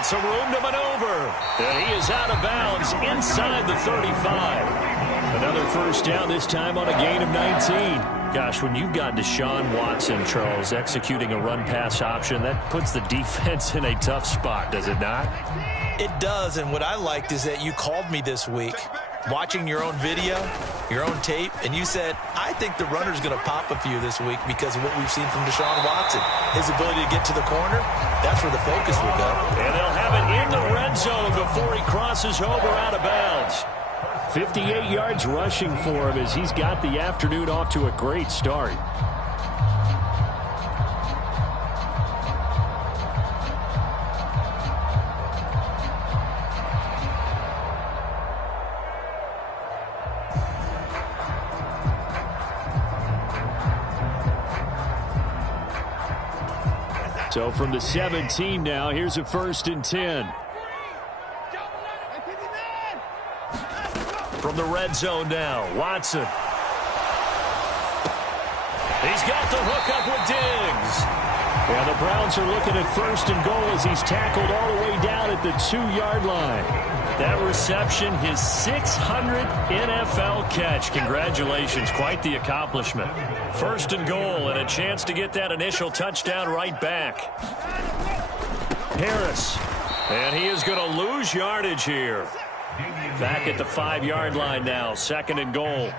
And some room to maneuver. And he is out of bounds inside the 35. Another first down, this time on a gain of 19. Gosh, when you've got Deshaun Watson, Charles, executing a run-pass option, that puts the defense in a tough spot, does it not? It does, and what I liked is that you called me this week, watching your own video, your own tape, and you said, I think the runner's going to pop a few this week because of what we've seen from Deshaun Watson. His ability to get to the corner, that's where the focus will go. And they'll have it in the red zone before he crosses over out of bounds. 58 yards rushing for him as he's got the afternoon off to a great start. So from the 17 now, here's a 1st and 10. From the red zone now, Watson. He's got the hook up with Diggs. And the Browns are looking at 1st and goal as he's tackled all the way down at the 2-yard line. That reception, his 600th NFL catch. Congratulations, quite the accomplishment. 1st and goal and a chance to get that initial touchdown right back. Harris. And he is going to lose yardage here. Back at the 5-yard line now, 2nd and goal.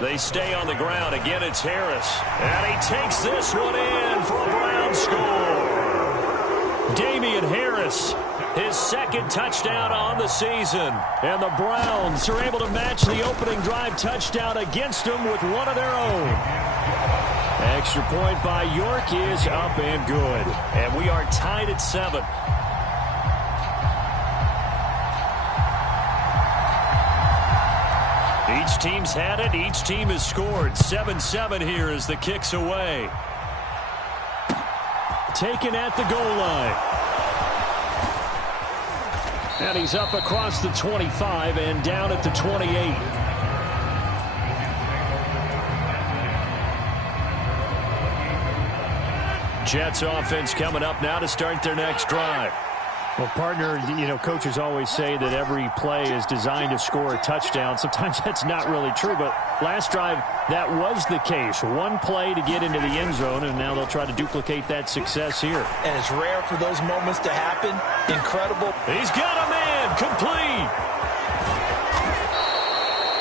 They stay on the ground. Again, it's Harris. And he takes this one in for a Browns score. Damian Harris, his 2nd touchdown on the season. And the Browns are able to match the opening drive touchdown against them with one of their own. Extra point by York is up and good. And we are tied at 7. Each team's had it. Each team has scored. 7-7 here as the kick's away. Taken at the goal line. And he's up across the 25 and down at the 28. Jets offense coming up now to start their next drive. Well, partner, you know, coaches always say that every play is designed to score a touchdown. Sometimes that's not really true, but last drive, that was the case. One play to get into the end zone, and now they'll try to duplicate that success here. And it's rare for those moments to happen. Incredible. He's got a man, complete.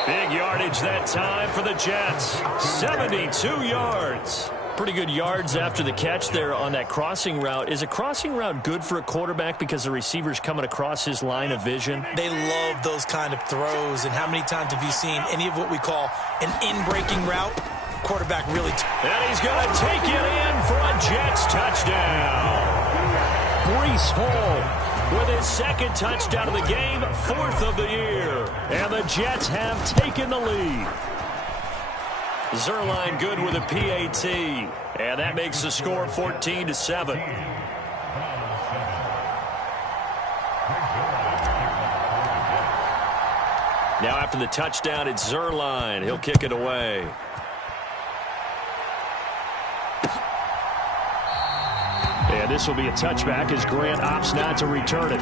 Big yardage that time for the Jets. 72 yards. Pretty good yards after the catch there on that crossing route. Is a crossing route good for a quarterback because the receiver's coming across his line of vision? They love those kind of throws. And how many times have you seen any of what we call an in-breaking route? Quarterback really... And he's going to take it in for a Jets touchdown. Breece Hall with his 2nd touchdown of the game, 4th of the year. And the Jets have taken the lead. Zerline good with a PAT. And that makes the score 14-7. Now after the touchdown, it's Zerline. He'll kick it away. And this will be a touchback as Grant opts not to return it.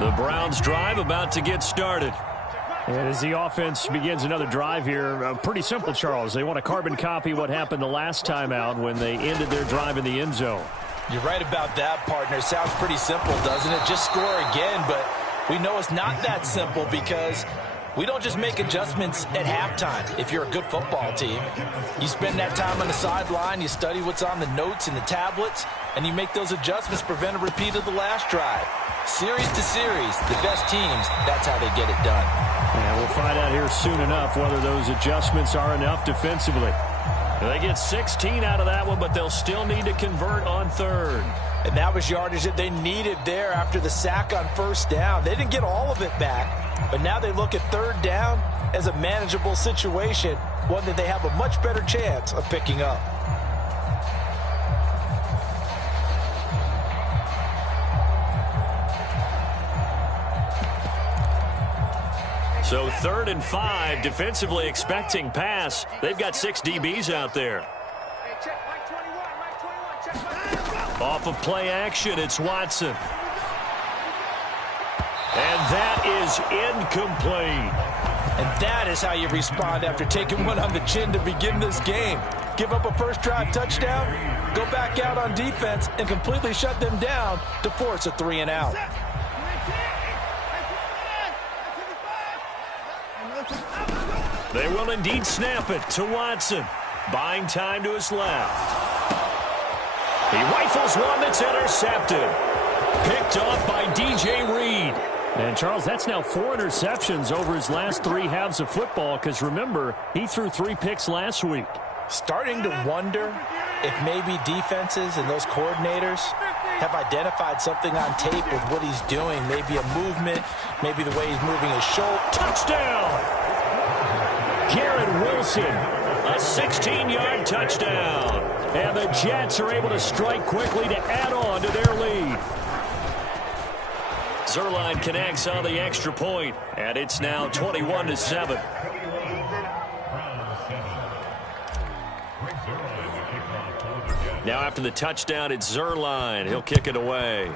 The Browns drive about to get started. And as the offense begins another drive here, pretty simple, Charles. They want to carbon copy what happened the last time out when they ended their drive in the end zone. You're right about that, partner. Sounds pretty simple, doesn't it? Just score again, but we know it's not that simple because we don't just make adjustments at halftime. If you're a good football team, you spend that time on the sideline, you study what's on the notes and the tablets, and you make those adjustments, prevent a repeat of the last drive. Series to series, the best teams, that's how they get it done. And we'll find out here soon enough whether those adjustments are enough defensively. They get 16 out of that one, but they'll still need to convert on 3rd. And that was yardage that they needed there after the sack on 1st down. They didn't get all of it back, But now they look at third down as a manageable situation, one that they have a much better chance of picking up. So 3rd and 5, defensively expecting pass. They've got 6 DBs out there. Off of play action, it's Watson. And that is incomplete. And that is how you respond after taking one on the chin to begin this game. Give up a first drive touchdown, go back out on defense, and completely shut them down to force a 3 and out. They will indeed snap it to Watson. Buying time to his left. He rifles one that's intercepted. Picked off by DJ Reed. And, Charles, that's now 4 interceptions over his last 3 halves of football because, remember, he threw 3 picks last week. Starting to wonder if maybe defenses and those coordinators have identified something on tape with what he's doing. Maybe a movement, maybe the way he's moving his shoulder. Touchdown! Garrett Wilson, a 16-yard touchdown. And the Jets are able to strike quickly to add on to their lead. Zuerlein connects on the extra point, and it's now 21-7. Now after the touchdown, it's Zuerlein. He'll kick it away.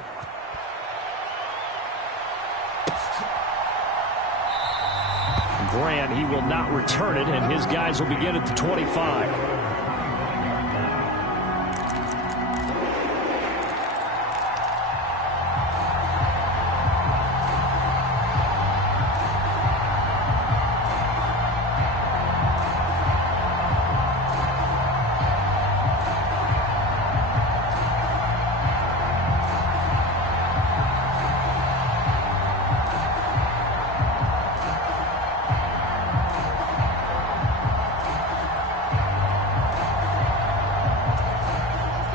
Grant, he will not return it, and his guys will begin at the 25.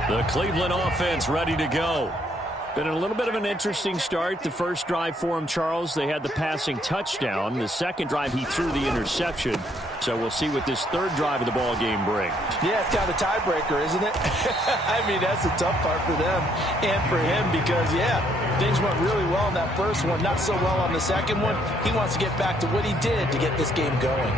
The Cleveland offense ready to go. Been a little bit of an interesting start. The first drive for him, Charles, they had the passing touchdown. The second drive, he threw the interception. So we'll see what this third drive of the ball game brings. Yeah, it's kind of a tiebreaker, isn't it? I mean, that's the tough part for them and for him because, yeah, things went really well in that first one, not so well on the second one. He wants to get back to what he did to get this game going.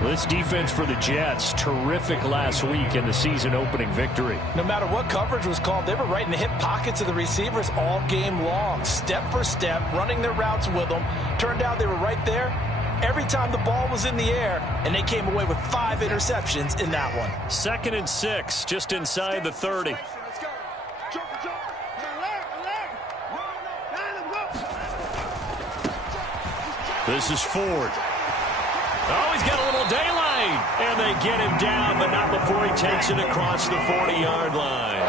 Well, this defense for the Jets, terrific last week in the season-opening victory. No matter what coverage was called, they were right in the hip pockets of the receivers all game long, step for step, running their routes with them. Turned out they were right there every time the ball was in the air, and they came away with 5 interceptions in that one. 2nd and 6, just inside the 30. This is Ford. Oh, he's got a little daylight. And they get him down, but not before he takes it across the 40-yard line.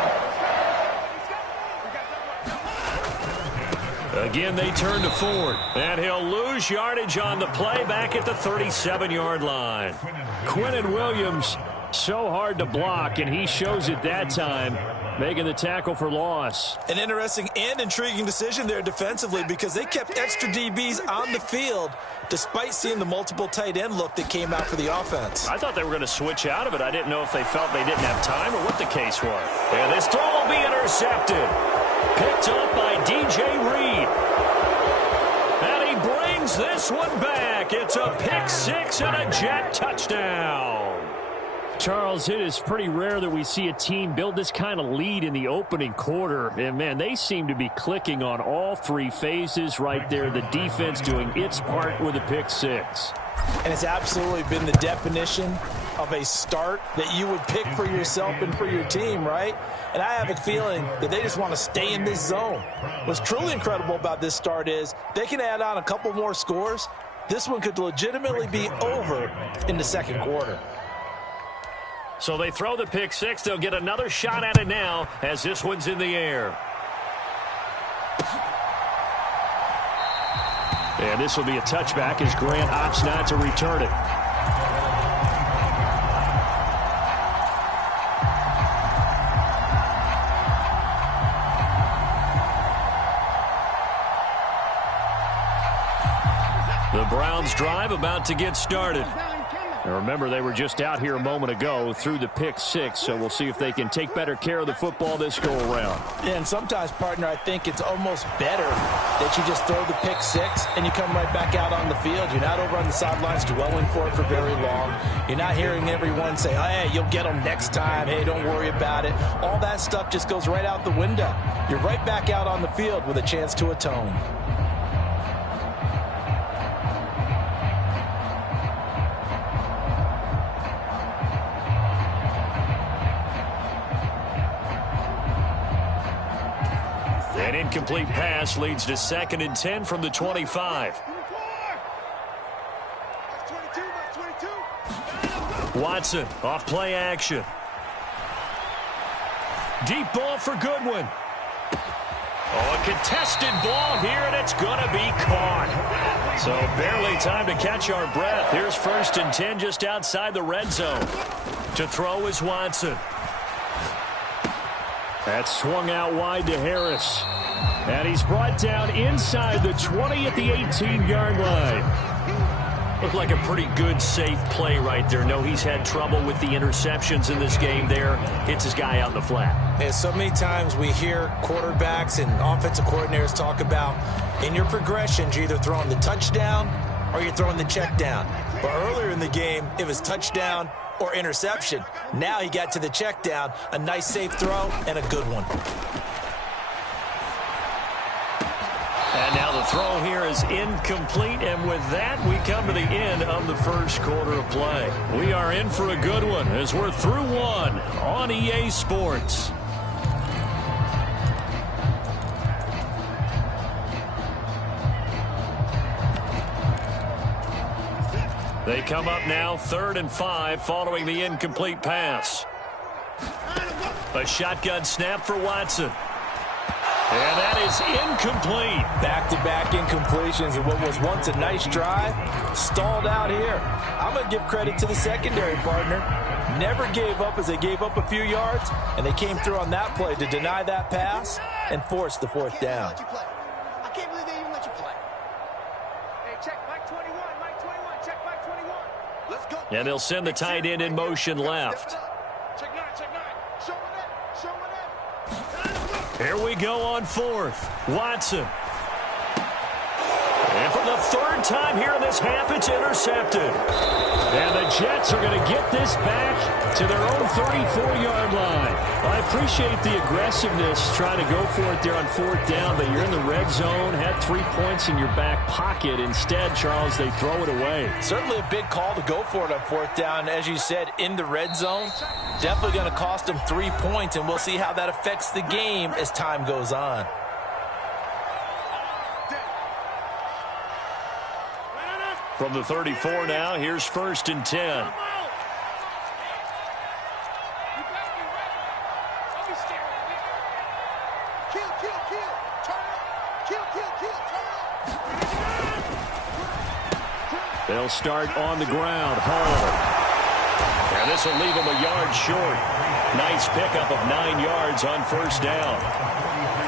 Again, they turn to Ford. And he'll lose yardage on the play back at the 37-yard line. Quinnen Williams, so hard to block, and he shows it that time, making the tackle for loss. An interesting and intriguing decision there defensively because they kept extra DBs on the field despite seeing the multiple tight end look that came out for the offense. I thought they were going to switch out of it. I didn't know if they felt they didn't have time or what the case was. And this throw will be intercepted. Picked up by DJ Reed. And he brings this one back. It's a pick 6 and a Jet touchdown. Charles, it is pretty rare that we see a team build this kind of lead in the opening quarter. And, man, they seem to be clicking on all 3 phases right there. The defense doing its part with a pick 6. And it's absolutely been the definition of a start that you would pick for yourself and for your team, right? And I have a feeling that they just want to stay in this zone. What's truly incredible about this start is they can add on a couple more scores. This one could legitimately be over in the second quarter. So they throw the pick 6. They'll get another shot at it now as this one's in the air. And this will be a touchback as Grant opts not to return it. Browns drive about to get started. Now remember, they were just out here a moment ago through the pick six, so we'll see if they can take better care of the football this go-around. Yeah, and sometimes, partner, I think it's almost better that you just throw the pick six and you come right back out on the field. You're not over on the sidelines dwelling for it for very long. You're not hearing everyone say, oh, hey, you'll get them next time. Hey, don't worry about it. All that stuff just goes right out the window. You're right back out on the field with a chance to atone. An incomplete pass leads to 2nd and 10 from the 25. Watson off play action. Deep ball for Goodwin. Oh, a contested ball here, and it's going to be caught. So barely time to catch our breath. Here's 1st and 10 just outside the red zone. To throw is Watson. That's swung out wide to Harris. And he's brought down inside the 20 at the 18-yard line. Looked like a pretty good, safe play right there. No, he's had trouble with the interceptions in this game there. Hits his guy out in the flat. And so many times we hear quarterbacks and offensive coordinators talk about in your progressions, you're either throwing the touchdown or you're throwing the check down. But earlier in the game, it was touchdown or interception. Now he got to the check down, a nice safe throw, and a good one. And now the throw here is incomplete, and with that, we come to the end of the first quarter of play. We are in for a good one as we're through one on EA Sports. They come up now 3rd and 5 following the incomplete pass. A shotgun snap for Watson. And that is incomplete. Back-to-back incompletions and what was once a nice drive stalled out here. I'm going to give credit to the secondary, partner. Never gave up as they gave up a few yards, and they came through on that play to deny that pass and force the 4th down. I can't believe they even let you play. Hey, check Mike 21, Mike 21, check Mike 21. Let's go. And they'll send the tight end in motion left. Check 9, check 9. Show it up, show it up. Here we go on 4th. Watson. And for the 3rd time here in this half, it's intercepted. And the Jets are going to get this back to their own 34-yard line. I appreciate the aggressiveness trying to go for it there on 4th down, but you're in the red zone, had 3 points in your back pocket. Instead, Charles, they throw it away. Certainly a big call to go for it on 4th down. As you said, in the red zone, definitely going to cost them 3 points, and we'll see how that affects the game as time goes on. From the 34 now, here's 1st and 10. They'll start on the ground. Hall. And this will leave him a yard short. Nice pickup of 9 yards on 1st down.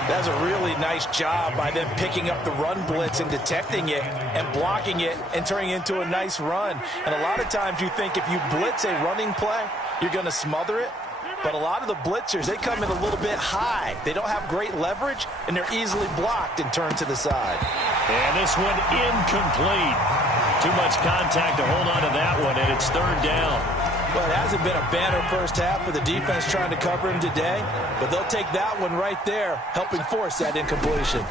That's a really nice job by them picking up the run blitz and detecting it and blocking it and turning it into a nice run. And a lot of times you think if you blitz a running play, you're going to smother it. But a lot of the blitzers, they come in a little bit high. They don't have great leverage, and they're easily blocked and turned to the side. And this one incomplete. Too much contact to hold on to that one, and it's 3rd down. Well, it hasn't been a banner first half for the defense trying to cover him today, but they'll take that one right there, helping force that incompletion.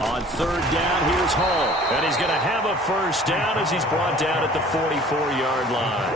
On 3rd down, here's Hall. And he's going to have a 1st down as he's brought down at the 44-yard line.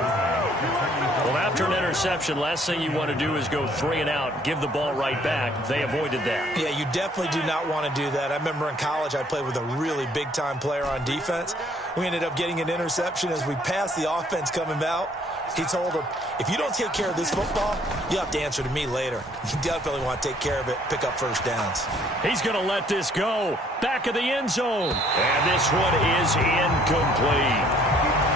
Well, after an interception, last thing you want to do is go 3 and out, give the ball right back. They avoided that. Yeah, you definitely do not want to do that. I remember in college I played with a really big-time player on defense. We ended up getting an interception as we passed the offense coming out. He told him, if you don't take care of this football, you have to answer to me later. You definitely want to take care of it, pick up 1st downs. He's going to let this go. Back of the end zone. And this one is incomplete.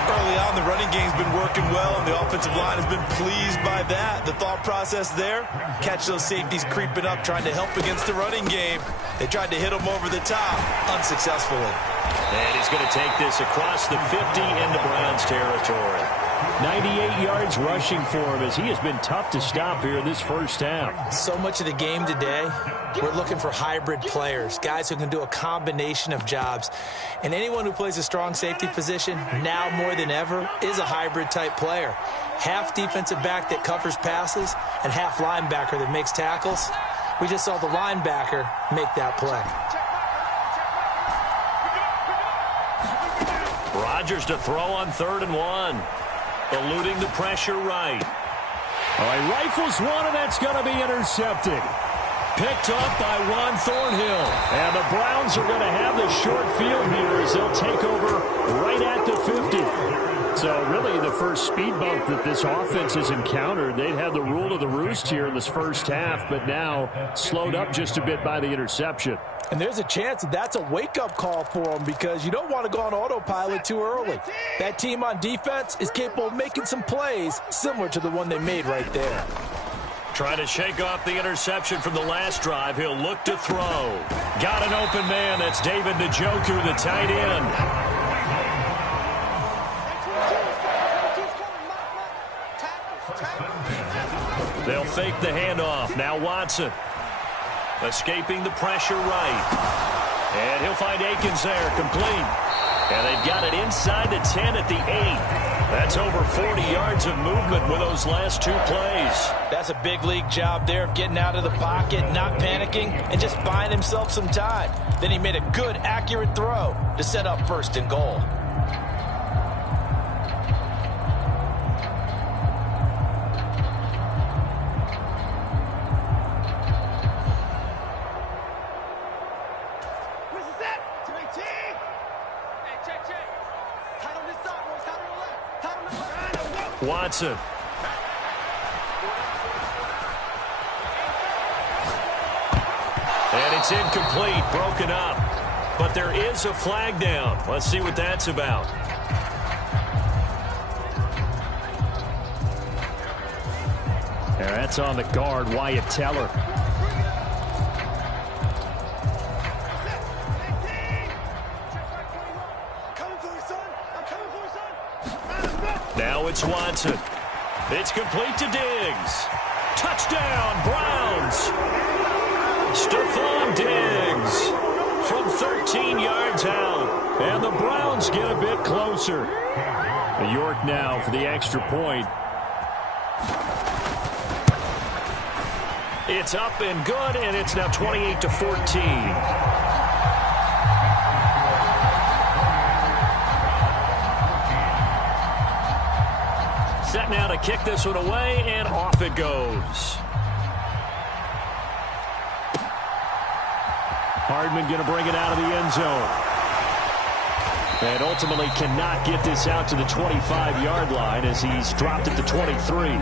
Early on, the running game's been working well, and the offensive line has been pleased by that. The thought process there, catch those safeties creeping up, trying to help against the running game. They tried to hit them over the top, unsuccessfully. And he's going to take this across the 50 into Browns territory. 98 yards rushing for him as he has been tough to stop here in this first half. So much of the game today, we're looking for hybrid players, guys who can do a combination of jobs. And anyone who plays a strong safety position, now more than ever, is a hybrid type player. Half defensive back that covers passes and half linebacker that makes tackles. We just saw the linebacker make that play. Rodgers to throw on 3rd and 1. Eluding the pressure right. All right, rifles one, and that's going to be intercepted. Picked up by Juan Thornhill. And the Browns are going to have the short field here as they'll take over right at the 50. So really the first speed bump that this offense has encountered. They'd had the rule of the roost here in this first half, but now slowed up just a bit by the interception. And there's a chance that that's a wake-up call for them because you don't want to go on autopilot too early. That team on defense is capable of making some plays similar to the one they made right there. Trying to shake off the interception from the last drive. He'll look to throw. Got an open man. That's David Njoku, the tight end. They'll fake the handoff. Now Watson. Escaping the pressure right. And he'll find Akins there, complete. And they've got it inside the 10 at the 8. That's over 40 yards of movement with those last 2 plays. That's a big league job there of getting out of the pocket, not panicking, and just buying himself some time. Then he made a good, accurate throw to set up 1st and goal. Watson. And it's incomplete, broken up. But there is a flag down. Let's see what that's about. Yeah, that's on the guard, Wyatt Teller. Now it's Watson. It's complete to Diggs. Touchdown, Browns. Stephon Diggs from 13 yards out. And the Browns get a bit closer. York now for the extra point. It's up and good, and it's now 28-14. Set now to kick this one away, and off it goes. Hardman going to bring it out of the end zone. And ultimately cannot get this out to the 25-yard line as he's dropped at the 23.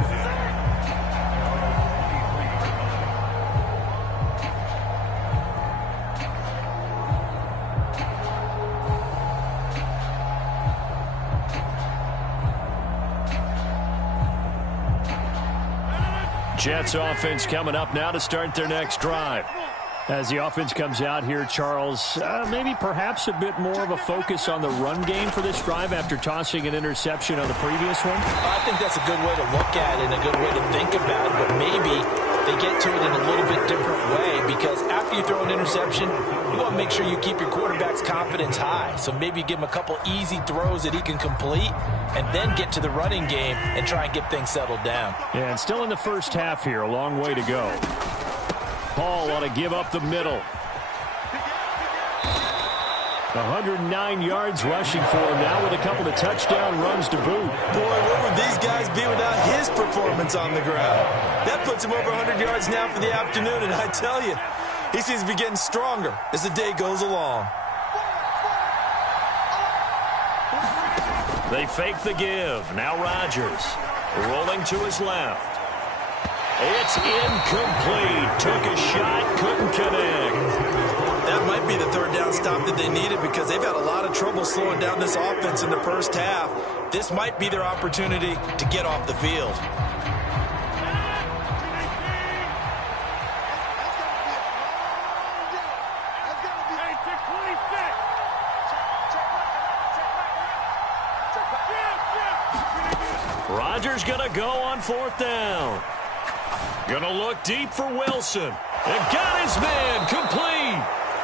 Jets offense coming up now to start their next drive. As the offense comes out here, Charles, maybe perhaps a bit more of a focus on the run game for this drive after tossing an interception on the previous one? I think that's a good way to look at it and a good way to think about it, but maybe they get to it in a little bit different way because after you throw an interception, you want to make sure you keep your quarterback's confidence high. So maybe give him a couple easy throws that he can complete and then get to the running game and try and get things settled down. Yeah, and still in the first half here, a long way to go. Hall ought to give up the middle. 109 yards rushing for him now with a couple of touchdown runs to boot. Boy, where would these guys be without his performance on the ground? That puts him over 100 yards now for the afternoon, and I tell you, he seems to be getting stronger as the day goes along. They fake the give. Now Rodgers rolling to his left. It's incomplete. Took a shot, couldn't connect. That might be the third down stop that they needed because they've had a lot of trouble slowing down this offense in the first half. This might be their opportunity to get off the field. Rodgers going to go on 4th down. Going to look deep for Wilson. And got his man complete.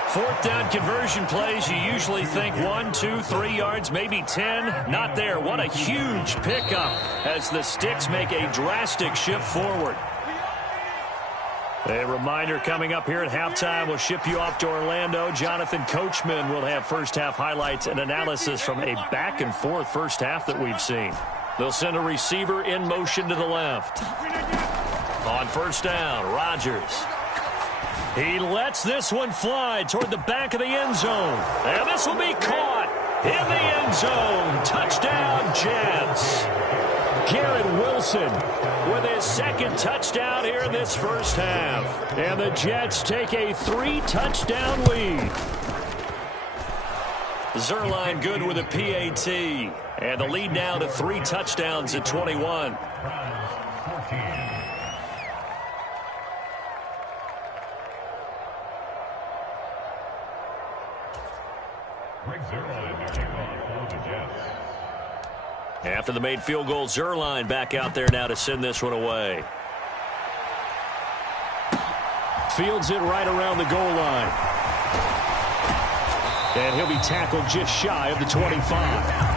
4th down conversion plays, you usually think 1, 2, 3 yards, maybe 10. Not there. What a huge pickup as the Sticks make a drastic shift forward. A reminder coming up here at halftime. We'll ship you off to Orlando. Jonathan Coachman will have first-half highlights and analysis from a back-and-forth first half that we've seen. They'll send a receiver in motion to the left. On 1st down, Rodgers. He lets this one fly toward the back of the end zone. And this will be caught in the end zone. Touchdown, Jets. Garrett Wilson with his 2nd touchdown here in this first half. And the Jets take a 3-touchdown lead. Zerline good with a PAT. And the lead now to 3 touchdowns at 21. After the made field goal, Zerline back out there now to send this one away. Fields it right around the goal line. And he'll be tackled just shy of the 25.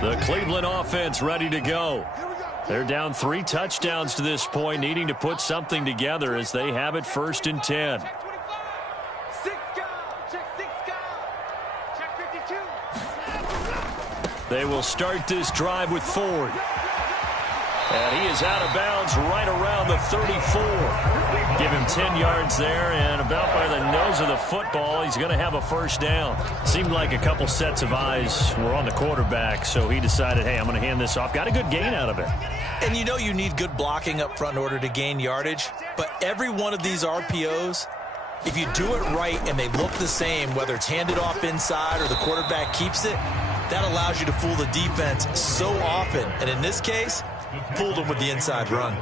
The Cleveland offense ready to go. They're down 3 touchdowns to this point, needing to put something together as they have it 1st and 10. They will start this drive with Ford. And he is out of bounds right around the 34. Give him 10 yards there, and about by the nose of the football, he's going to have a 1st down. Seemed like a couple sets of eyes were on the quarterback, so he decided, hey, I'm going to hand this off. Got a good gain out of it. And you know you need good blocking up front in order to gain yardage, but every one of these RPOs, if you do it right and they look the same, whether it's handed off inside or the quarterback keeps it, that allows you to fool the defense so often. And in this case, fooled him with the inside run.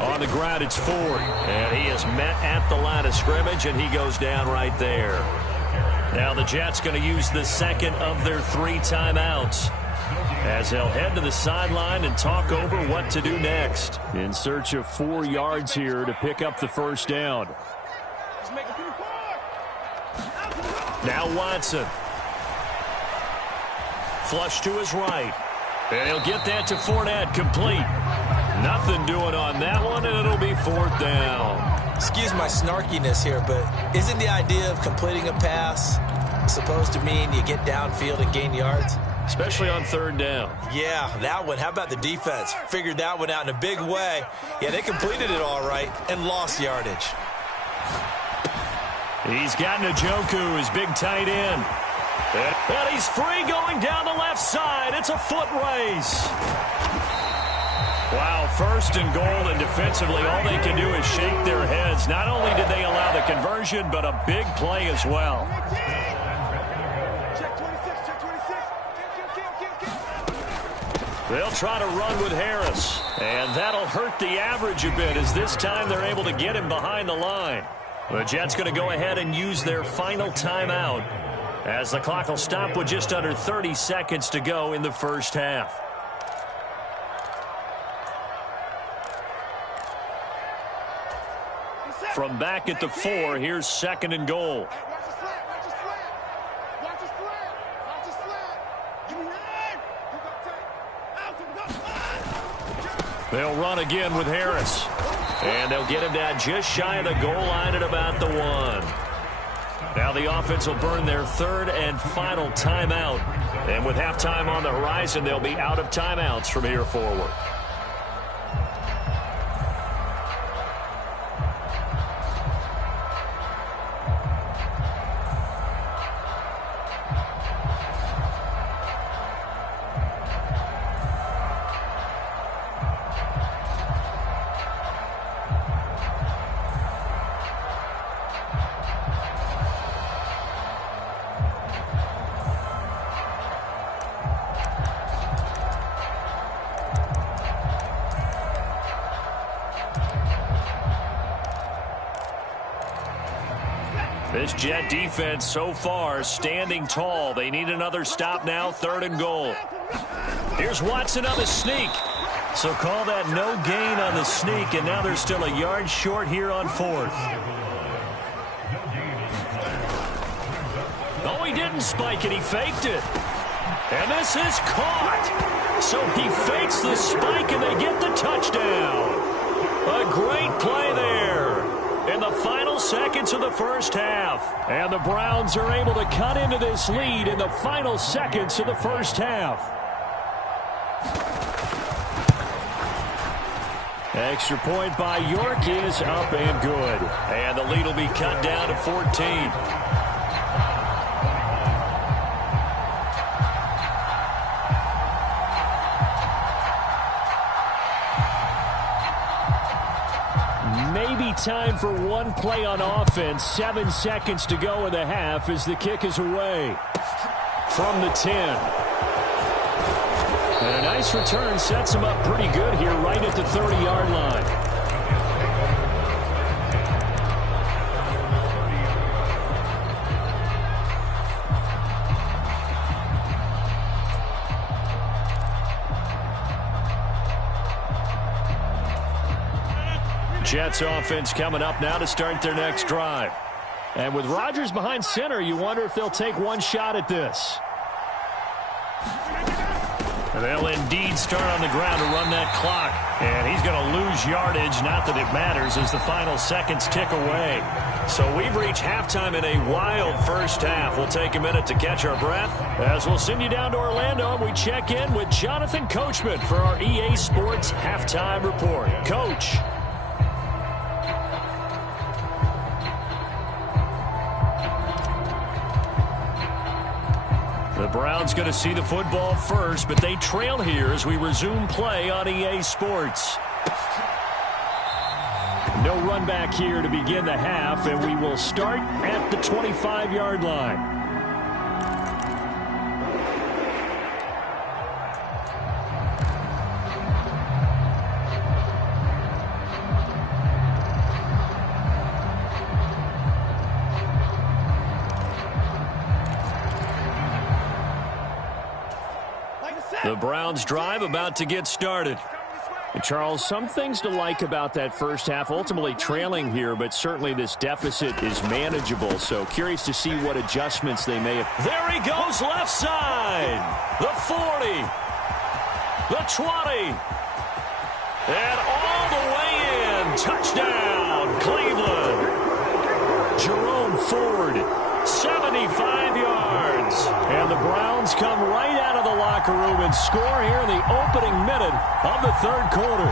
On the ground, it's Ford. And he is met at the line of scrimmage, and he goes down right there. Now the Jets going to use the 2nd of their 3 timeouts as they'll head to the sideline and talk over what to do next. In search of 4 yards here to pick up the 1st down. Now Watson. Flush to his right. And he'll get that to Fournette, complete. Nothing doing on that one, and it'll be 4th down. Excuse my snarkiness here, but isn't the idea of completing a pass supposed to mean you get downfield and gain yards? Especially on 3rd down. Yeah, that one. How about the defense? Figured that one out in a big way. Yeah, they completed it all right and lost yardage. He's got Njoku, his big tight end. And he's free going down the left side. It's a foot race. Wow, 1st and goal, and defensively all they can do is shake their heads. Not only did they allow the conversion, but a big play as well. They'll try to run with Harris, and that'll hurt the average a bit as this time they're able to get him behind the line. The Jets going to go ahead and use their final timeout as the clock will stop with just under 30 seconds to go in the first half. From back at the 4, here's 2nd and goal. They'll run again with Harris. And they'll get him down just shy of the goal line at about the 1. Now the offense will burn their 3rd and final timeout. And with halftime on the horizon, they'll be out of timeouts from here forward. This Jet defense so far standing tall. They need another stop now, 3rd and goal. Here's Watson on the sneak. So call that no gain on the sneak, and now they're still a yard short here on 4th. Oh, he didn't spike it. He faked it. And this is caught. So he fakes the spike, and they get the touchdown. A great play there in the final seconds of the first half. And the Browns are able to cut into this lead in the final seconds of the first half. Extra point by York is up and good. And the lead will be cut down to 14. Maybe time for one play on offense. 7 seconds to go in the half as the kick is away. From the 10. And a nice return sets him up pretty good here right at the 30-yard line. Jets offense coming up now to start their next drive. And with Rodgers behind center, you wonder if they'll take one shot at this. They'll indeed start on the ground to run that clock. And he's going to lose yardage, not that it matters, as the final seconds tick away. So we've reached halftime in a wild first half. We'll take a minute to catch our breath as we'll send you down to Orlando and we check in with Jonathan Coachman for our EA Sports Halftime Report. Coach. The Browns going to see the football first, but they trail here as we resume play on EA Sports. No run back here to begin the half, and we will start at the 25-yard line. The Browns drive about to get started. And Charles, some things to like about that first half. Ultimately trailing here, but certainly this deficit is manageable. So curious to see what adjustments they may have. There he goes, left side. The 40. The 20. And all the way in. Touchdown, Cleveland. Jerome Ford, 75 yards. And the Browns come right out of the locker room and score here in the opening minute of the third quarter.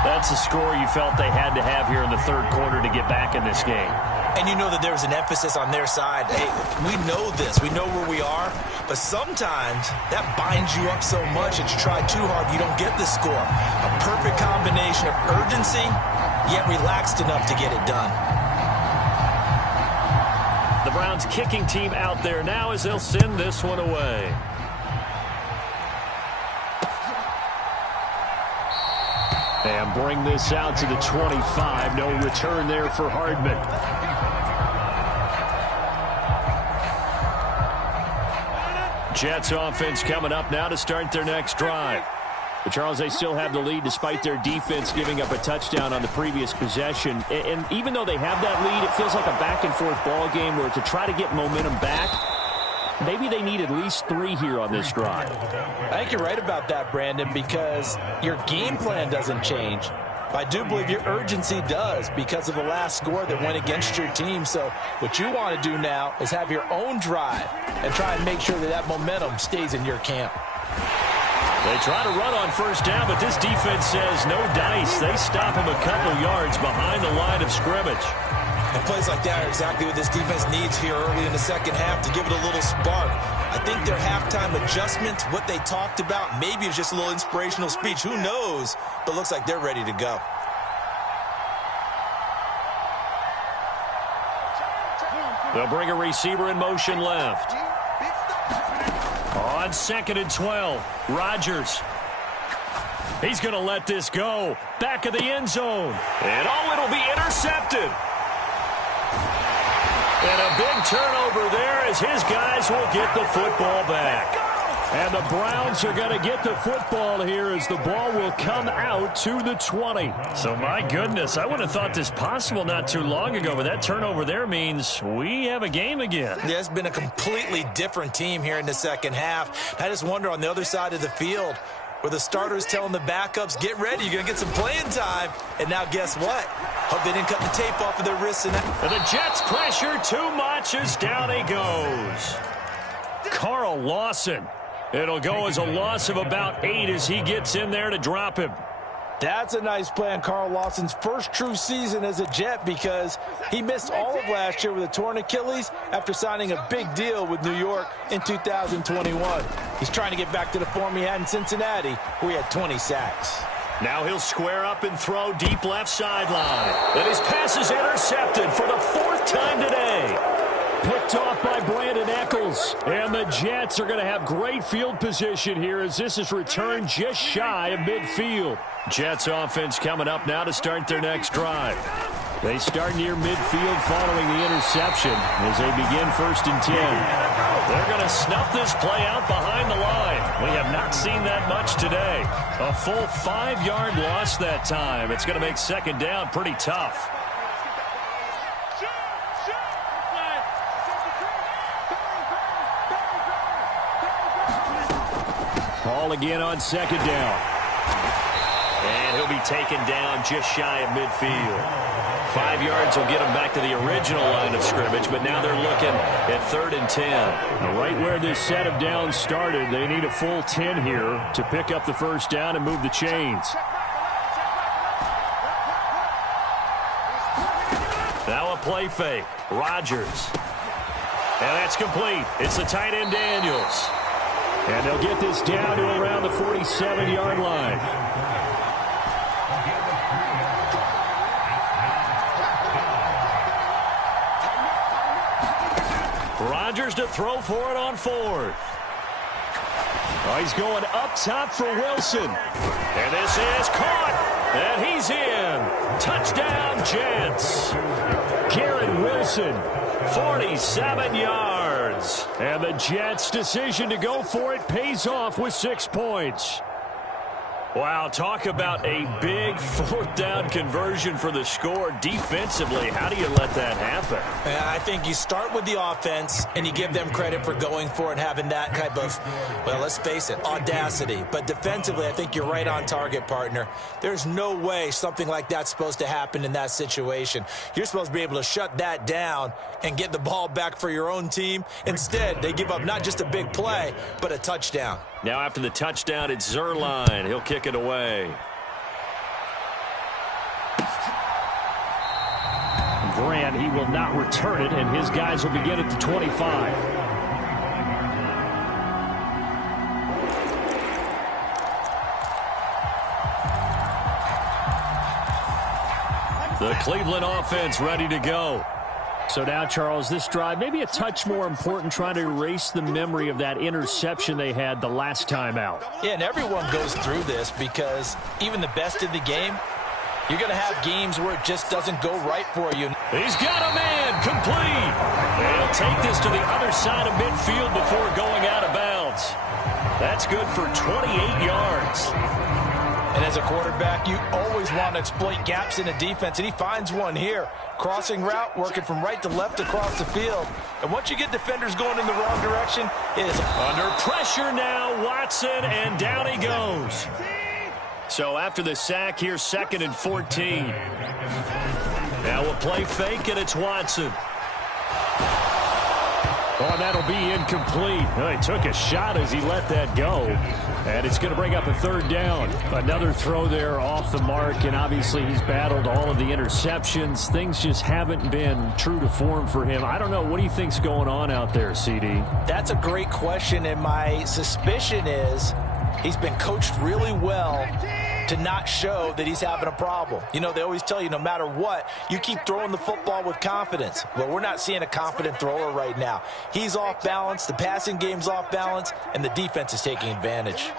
That's a score you felt they had to have here in the third quarter to get back in this game. And you know that there was an emphasis on their side. Hey, we know this. We know where we are. But sometimes that binds you up so much that you try too hard, you don't get the score. A perfect combination of urgency, yet relaxed enough to get it done. The Browns kicking team out there now as they'll send this one away. And bring this out to the 25. No return there for Hardman. Jets offense coming up now to start their next drive. But Charles, they still have the lead despite their defense giving up a touchdown on the previous possession. And even though they have that lead, it feels like a back-and-forth ball game where to try to get momentum back, maybe they need at least 3 here on this drive. I think you're right about that, Brandon, because your game plan doesn't change. I do believe your urgency does because of the last score that went against your team. So what you want to do now is have your own drive and try and make sure that that momentum stays in your camp. They try to run on first down, but this defense says no dice. They stop him a couple yards behind the line of scrimmage. And plays like that are exactly what this defense needs here early in the second half to give it a little spark. I think their halftime adjustment, what they talked about, maybe it's just a little inspirational speech. Who knows? But looks like they're ready to go. They'll bring a receiver in motion left. On 2nd and 12, Rodgers. He's going to let this go. Back of the end zone. And it'll be intercepted. And a big turnover there as his guys will get the football back. And the Browns are going to get the football here as the ball will come out to the 20. So, my goodness, I would have thought this possible not too long ago, but that turnover there means we have a game again. Yeah, it's been a completely different team here in the second half. I just wonder on the other side of the field where the starters telling the backups, get ready, you're going to get some playing time. And now guess what? Hope they didn't cut the tape off of their wrists. And the Jets pressure too much as down he goes. Carl Lawson. It'll go as a loss of about 8 as he gets in there to drop him. That's a nice play on Carl Lawson's first true season as a Jet because he missed all of last year with a torn Achilles after signing a big deal with New York in 2021. He's trying to get back to the form he had in Cincinnati where he had 20 sacks. Now he'll square up and throw deep left sideline. And his pass is intercepted for the 4th time today. Picked off by Brandon Eccles. And the Jets are going to have great field position here as this is returned just shy of midfield. Jets offense coming up now to start their next drive. They start near midfield following the interception as they begin 1st and 10. They're going to snuff this play out behind the line. We have not seen that much today. A full 5-yard loss that time. It's going to make 2nd down pretty tough. Ball again on 2nd down. And he'll be taken down just shy of midfield. 5 yards will get him back to the original line of scrimmage, but now they're looking at 3rd and 10. Right where this set of downs started, they need a full 10 here to pick up the 1st down and move the chains. Now a play fake. Rodgers. And that's complete. It's the tight end Daniels. And they'll get this down to around the 47-yard line. Rodgers to throw for it on 4th. Oh, he's going up top for Wilson. And this is caught. And he's in. Touchdown, Jets. Garrett Wilson. 47 yards. And the Jets' decision to go for it pays off with 6 points. Wow, talk about a big 4th down conversion for the score. Defensively, how do you let that happen? I think you start with the offense and you give them credit for going for it and having that type of, well, let's face it, audacity. But defensively, I think you're right on target, partner. There's no way something like that's supposed to happen in that situation. You're supposed to be able to shut that down and get the ball back for your own team. Instead, they give up not just a big play, but a touchdown. Now after the touchdown, it's Zerline. He'll kick it away. Grant, he will not return it, and his guys will begin at the 25. The Cleveland offense ready to go. So now, Charles, this drive maybe a touch more important, trying to erase the memory of that interception they had the last time out. Yeah, and everyone goes through this because even the best in the game, you're going to have games where it just doesn't go right for you. He's got a man complete. And he'll take this to the other side of midfield before going out of bounds. That's good for 28 yards. And as a quarterback, you always want to exploit gaps in the defense, and he finds one here. Crossing route, working from right to left across the field. And once you get defenders going in the wrong direction, it is under pressure now, Watson, and down he goes. So after the sack here, 2nd and 14. Now a play fake, and it's Watson. Oh, and that'll be incomplete. Oh, he took a shot as he let that go. And it's going to bring up a 3rd down. Another throw there off the mark, and obviously he's battled all of the interceptions. Things just haven't been true to form for him. I don't know. What do you think's going on out there, CD? That's a great question, and my suspicion is he's been coached really well to not show that he's having a problem. You know, they always tell you no matter what, you keep throwing the football with confidence. Well, we're not seeing a confident thrower right now. He's off balance, the passing game's off balance, and the defense is taking advantage.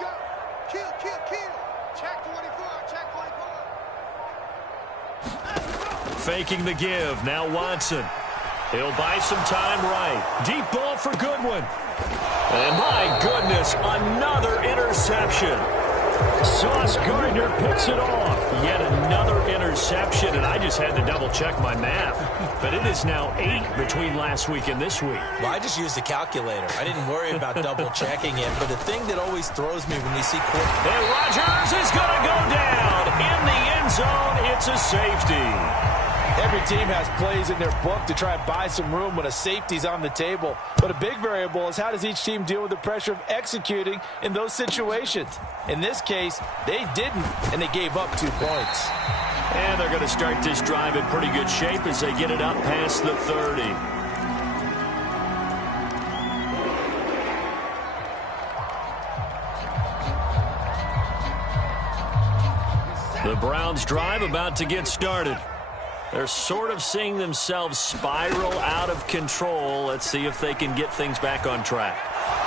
Faking the give, now Watson. He'll buy some time right. Deep ball for Goodwin. And my goodness, another interception. Sauce Gardner picks it off. Yet another interception, and I just had to double-check my math. But it is now 8 between last week and this week. Well, I just used a calculator. I didn't worry about double-checking it. But the thing that always throws me when we see and Rodgers is going to go down. In the end zone, it's a safety. Every team has plays in their book to try and buy some room when a safety's on the table. But a big variable is how does each team deal with the pressure of executing in those situations. In this case, they didn't, and they gave up 2 points. And they're going to start this drive in pretty good shape as they get it up past the 30. The Browns drive about to get started. They're sort of seeing themselves spiral out of control. Let's see if they can get things back on track.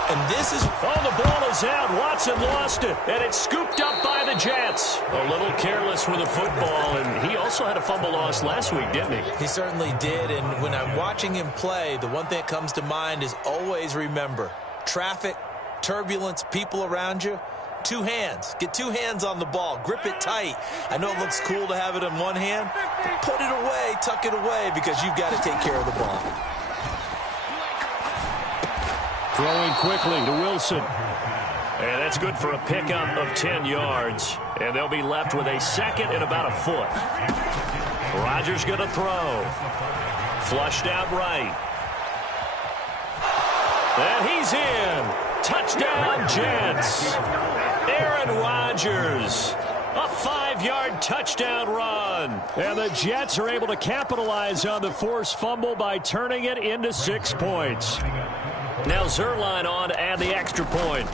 And this is... Oh, the ball is out. Watson lost it. And it's scooped up by the Jets. A little careless with the football. And he also had a fumble loss last week, didn't he? He certainly did. And when I'm watching him play, the one thing that comes to mind is always remember. Traffic, turbulence, people around you. 2 hands. Get 2 hands on the ball. Grip it tight. I know it looks cool to have it in one hand, but put it away, tuck it away, because you've got to take care of the ball. Throwing quickly to Wilson. And that's good for a pickup of 10 yards. And they'll be left with a second and about a foot. Rodgers going to throw. Flushed out right. And he's in. Touchdown, Jets. Aaron Rodgers. A 5-yard touchdown run. And the Jets are able to capitalize on the forced fumble by turning it into 6 points. Now Zerline on to add the extra point.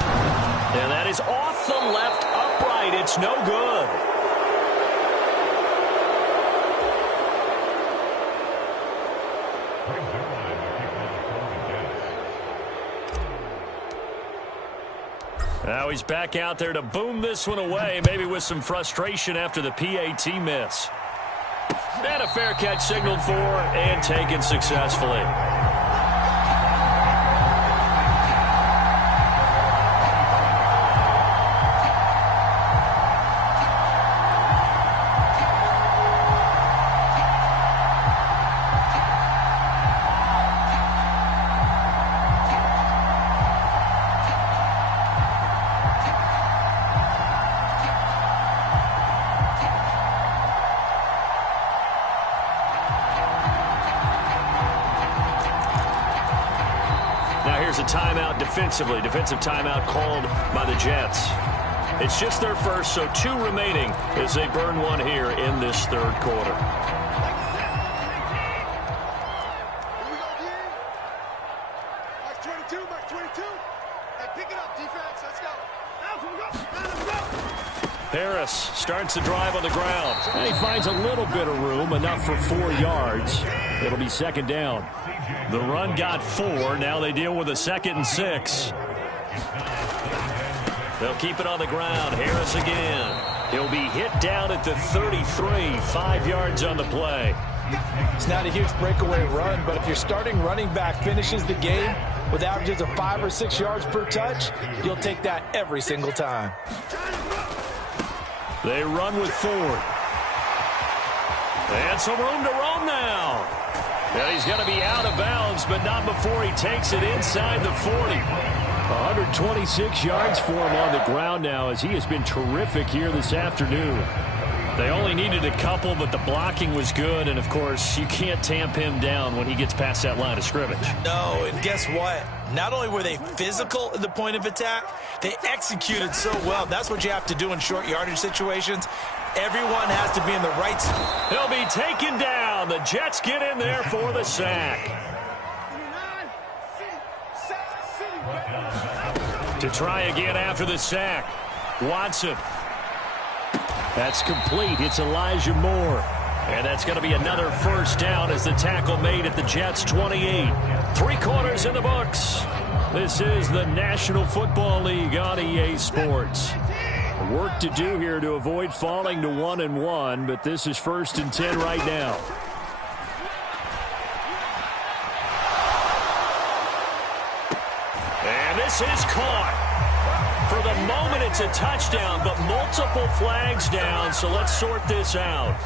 And that is off the left upright. It's no good. Now he's back out there to boom this one away, maybe with some frustration after the PAT miss. And a fair catch signaled for and taken successfully. A timeout defensively. Defensive timeout called by the Jets. It's just their first, so 2 remaining as they burn one here in this third quarter. Harris starts the drive on the ground. And he finds a little bit of room, enough for 4 yards. It'll be second down. The run got 4. Now they deal with a 2nd and 6. They'll keep it on the ground. Harris again. He'll be hit down at the 33. 5 yards on the play. It's not a huge breakaway run, but if your starting running back finishes the game with averages of 5 or 6 yards per touch, you'll take that every single time. They run with Ford. And some room to roam now. And he's going to be out of bounds, but not before he takes it inside the 40. 126 yards for him on the ground now as he has been terrific here this afternoon. They only needed a couple, but the blocking was good. And, of course, you can't tamp him down when he gets past that line of scrimmage. No, and guess what? Not only were they physical at the point of attack, they executed so well. That's what you have to do in short yardage situations. Everyone has to be in the right spot. He'll be taken down. The Jets get in there for the sack. To try again after the sack. Watson. That's complete. It's Elijah Moore. And that's going to be another first down as the tackle made at the Jets' 28. 3 quarters in the books. This is the National Football League on EA Sports. Work to do here to avoid falling to 1-1, but this is 1st and 10 right now. this is caught. For the moment, it's a touchdown, but multiple flags down, so let's sort this out.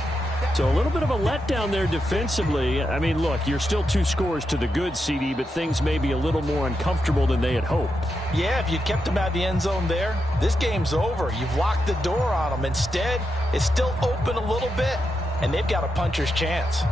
So a little bit of a letdown there defensively. I mean, look, you're still 2 scores to the good, CD, but things may be a little more uncomfortable than they had hoped. Yeah, if you kept them out of the end zone there, this game's over. You've locked the door on them. Instead, it's still open a little bit, and they've got a puncher's chance.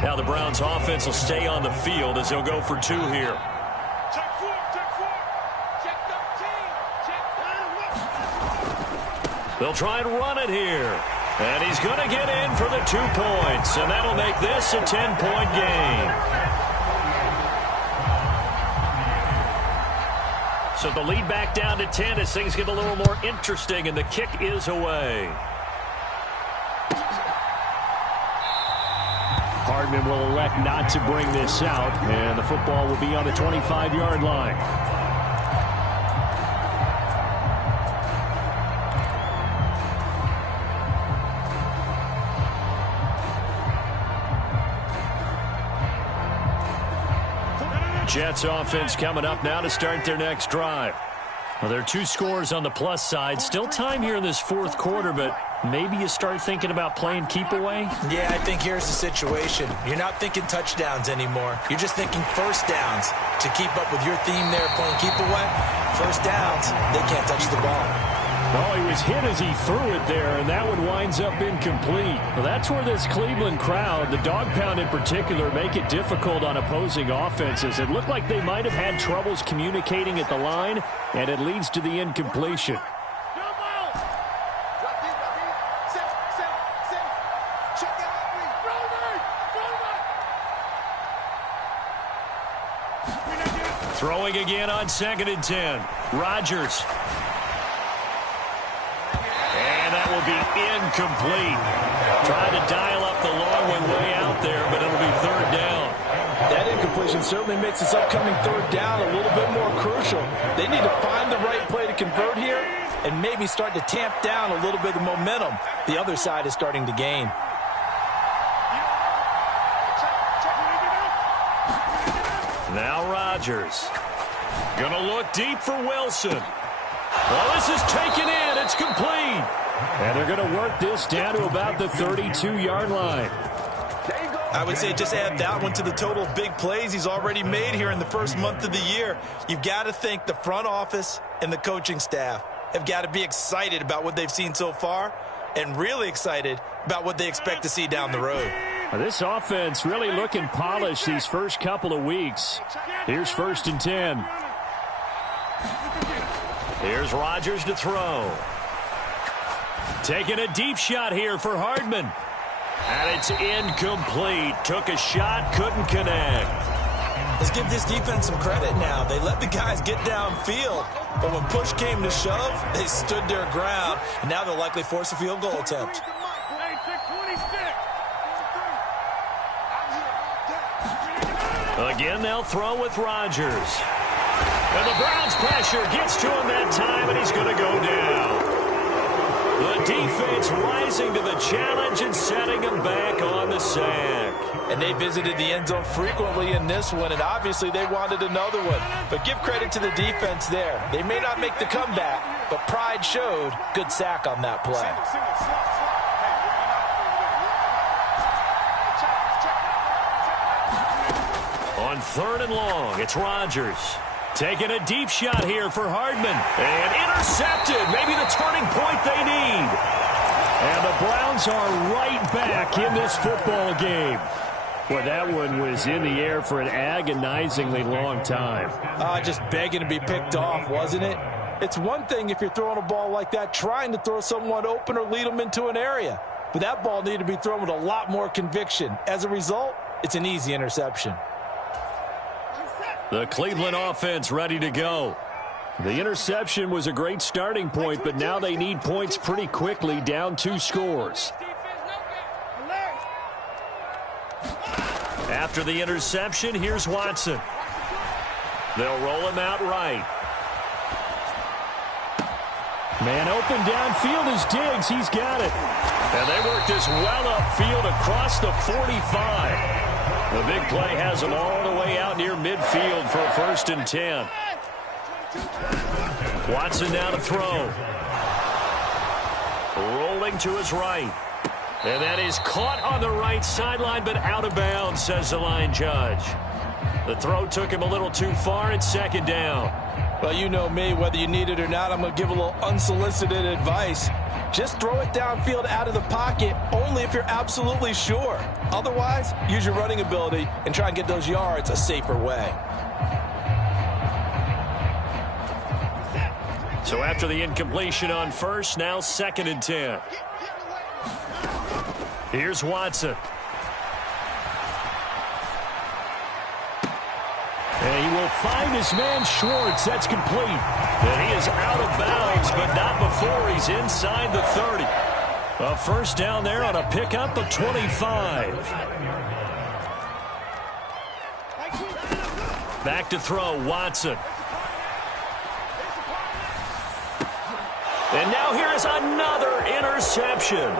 Now the Browns offense will stay on the field as they'll go for 2 here. Check 4, check 4. Check 13, check 9. They'll try and run it here. And he's going to get in for the 2 points. And that'll make this a 10-point game. So the lead back down to 10 as things get a little more interesting. And the kick is away. Hardman will elect not to bring this out, and the football will be on the 25-yard line. Jets offense coming up now to start their next drive. Well, there are 2 scores on the plus side. Still time here in this 4th quarter, but maybe you start thinking about playing keep away? Yeah, I think here's the situation. You're not thinking touchdowns anymore. You're just thinking first downs. To keep up with your theme there, playing keep away, first downs, they can't touch the ball. Well, he was hit as he threw it there, and that one winds up incomplete. Well, that's where this Cleveland crowd, the dog pound in particular, make it difficult on opposing offenses. It looked like they might have had troubles communicating at the line, and it leads to the incompletion. Throwing again on 2nd and 10. Rodgers. And that will be incomplete. Trying to dial up the long one way out there, but it'll be 3rd down. That incompletion certainly makes this upcoming 3rd down a little bit more crucial. They need to find the right play to convert here and maybe start to tamp down a little bit of momentum the other side is starting to gain. Now Rodgers. Gonna look deep for Wilson. Well, this is taken in. It's complete. And they're going to work this down to about the 32-yard line. I would say just add that one to the total of big plays he's already made here in the first month of the year. You've got to think the front office and the coaching staff have got to be excited about what they've seen so far and really excited about what they expect to see down the road. This offense really looking polished these first couple of weeks. Here's 1st and 10. Here's Rodgers to throw. Taking a deep shot here for Hardman. And it's incomplete. Took a shot, couldn't connect. Let's give this defense some credit now. They let the guys get downfield, but when push came to shove, they stood their ground, and now they'll likely force a field goal attempt. Again, they'll throw with Rodgers. And the Browns' pressure gets to him that time, and he's going to go down. The defense rising to the challenge and setting him back on the sack. And they visited the end zone frequently in this one, and obviously they wanted another one. But give credit to the defense there. They may not make the comeback, but pride showed. Good sack on that play. On 3rd and long, it's Rodgers. Taking a deep shot here for Hardman. And intercepted. Maybe the turning point they need. And the Browns are right back in this football game. Boy, that one was in the air for an agonizingly long time. Just begging to be picked off, wasn't it? It's one thing if you're throwing a ball like that, trying to throw someone open or lead them into an area. But that ball needed to be thrown with a lot more conviction. As a result, it's an easy interception. The Cleveland offense ready to go. The interception was a great starting point, but now they need points pretty quickly, down 2 scores. After the interception, here's Watson. They'll roll him out right. Man open downfield is Diggs. He's got it. And they work this well upfield across the 45. The big play has them all the way out near midfield for a 1st and 10. Watson now to throw. Rolling to his right. And that is caught on the right sideline, but out of bounds, says the line judge. The throw took him a little too far. It's 2nd down. Well, you know me, whether you need it or not, I'm going to give a little unsolicited advice. Just throw it downfield out of the pocket only if you're absolutely sure. Otherwise, use your running ability and try and get those yards a safer way. So after the incompletion on 1st, now 2nd and 10. Here's Watson. And he will find his man Schwartz. That's complete. And he is out of bounds, but not before he's inside the 30. A 1st down there on a pickup of 25. Back to throw, Watson. And now here is another interception.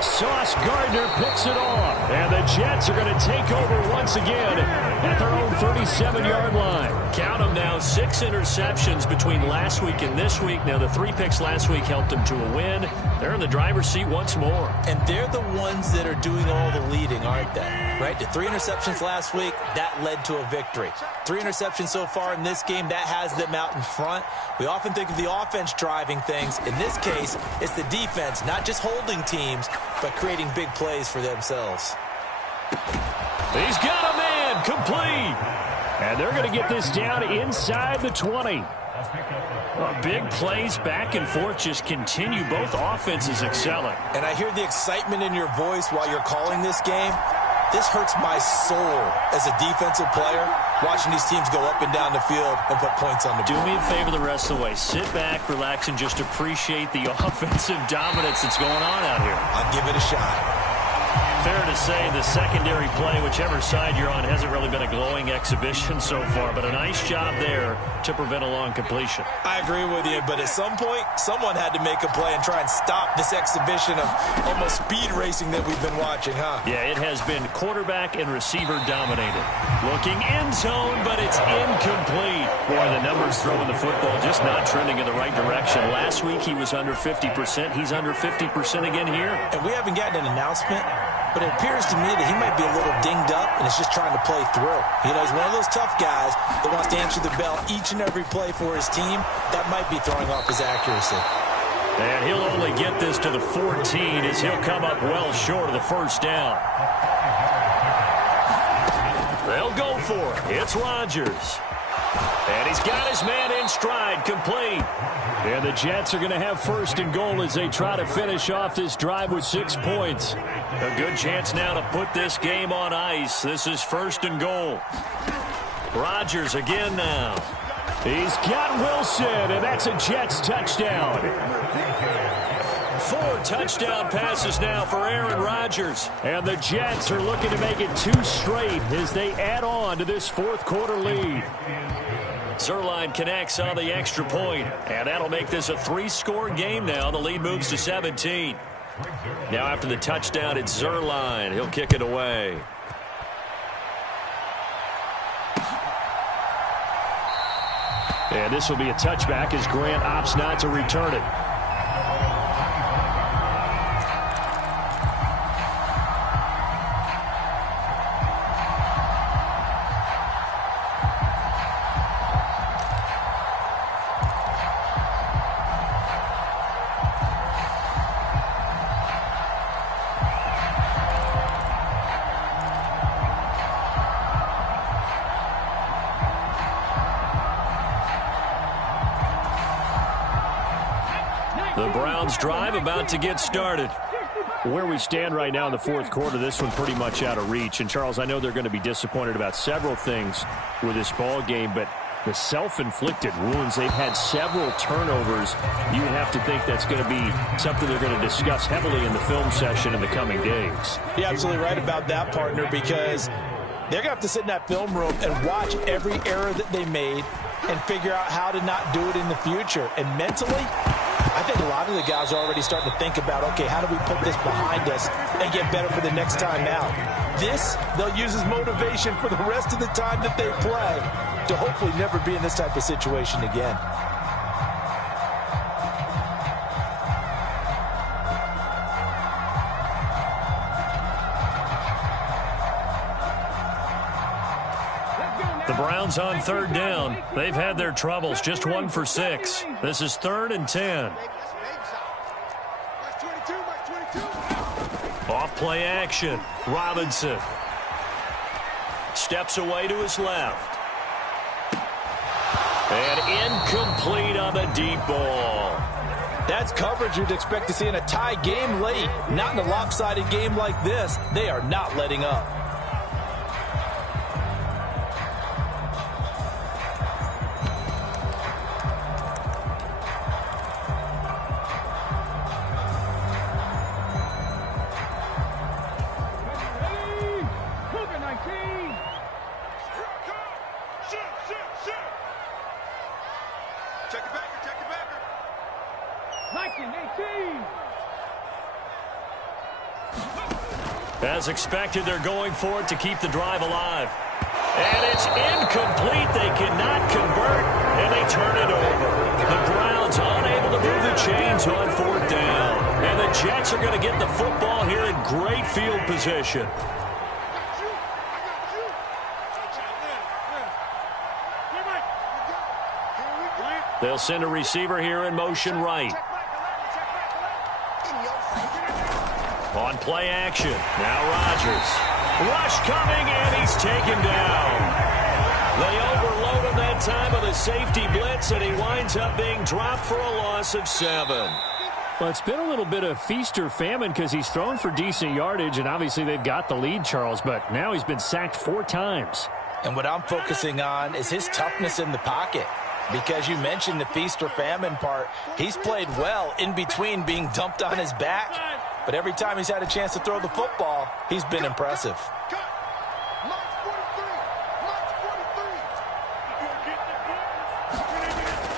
Sauce Gardner picks it off. And the Jets are going to take over once again at their own 37-yard line. Count them now, 6 interceptions between last week and this week. Now, the 3 picks last week helped them to a win. They're in the driver's seat once more. And they're the ones that are doing all the leading, aren't they? Right? The 3 interceptions last week, that led to a victory. 3 interceptions so far in this game, that has them out in front. We often think of the offense driving things. In this case, it's the defense, not just holding teams, but creating big plays for themselves. He's got a man, complete. And they're going to get this down inside the 20. Big plays back and forth just continue. Both offenses excelling. And I hear the excitement in your voice while you're calling this game. This hurts my soul as a defensive player, watching these teams go up and down the field and put points on the board. Do me a favor the rest of the way. Sit back, relax, and just appreciate the offensive dominance that's going on out here. I'll give it a shot. Fair to say the secondary play, whichever side you're on, hasn't really been a glowing exhibition so far, but a nice job there to prevent a long completion. I agree with you, but at some point, someone had to make a play and try and stop this exhibition of almost speed racing that we've been watching, huh? Yeah, it has been quarterback and receiver dominated. Looking end zone, but it's incomplete. Boy, the numbers throwing the football just not trending in the right direction. Last week he was under 50%. He's under 50% again here. And we haven't gotten an announcement, but it appears to me that he might be a little dinged up and is just trying to play through. You know, he's one of those tough guys that wants to answer the bell each and every play for his team. That might be throwing off his accuracy. And he'll only get this to the 14 as he'll come up well short of the 1st down. They'll go for it. It's Rodgers. And he's got his man in stride, complete. And the Jets are going to have 1st and goal as they try to finish off this drive with 6 points. A good chance now to put this game on ice. This is 1st and goal. Rodgers again now. He's got Wilson, and that's a Jets touchdown. 4 touchdown passes now for Aaron Rodgers. And the Jets are looking to make it 2 straight as they add on to this 4th quarter lead. Zuerlein connects on the extra point, and that'll make this a 3-score game now. The lead moves to 17. Now after the touchdown, it's Zuerlein. He'll kick it away. And this will be a touchback as Grant opts not to return it. The Browns drive about to get started. Where we stand right now in the 4th quarter, this one pretty much out of reach. And, Charles, I know they're going to be disappointed about several things with this ball game, but the self-inflicted wounds, they've had several turnovers. You would have to think that's going to be something they're going to discuss heavily in the film session in the coming days. You're absolutely right about that, partner, because they're going to have to sit in that film room and watch every error that they made and figure out how to not do it in the future. And mentally, I think a lot of the guys are already starting to think about, okay, how do we put this behind us and get better for the next time out? This, they'll use as motivation for the rest of the time that they play to hopefully never be in this type of situation again. The Browns on third down. They've had their troubles, just 1 for 6. This is 3rd and 10. Off play action. Robinson steps away to his left. And incomplete on the deep ball. That's coverage you'd expect to see in a tie game late. Not in a lopsided game like this. They are not letting up. As expected, they're going for it to keep the drive alive. And it's incomplete. They cannot convert, and they turn it over. The Browns unable to move the chains on 4th down. And the Jets are going to get the football here in great field position. They'll send a receiver here in motion right. On play action. Now Rodgers. Rush coming, and he's taken down. They overload him that time with a safety blitz, and he winds up being dropped for a loss of 7. Well, it's been a little bit of feast or famine because he's thrown for decent yardage, and obviously they've got the lead, Charles, but now he's been sacked 4 times. And what I'm focusing on is his toughness in the pocket. Because you mentioned the feast or famine part. He's played well in between being dumped on his back. But every time he's had a chance to throw the football, he's been impressive.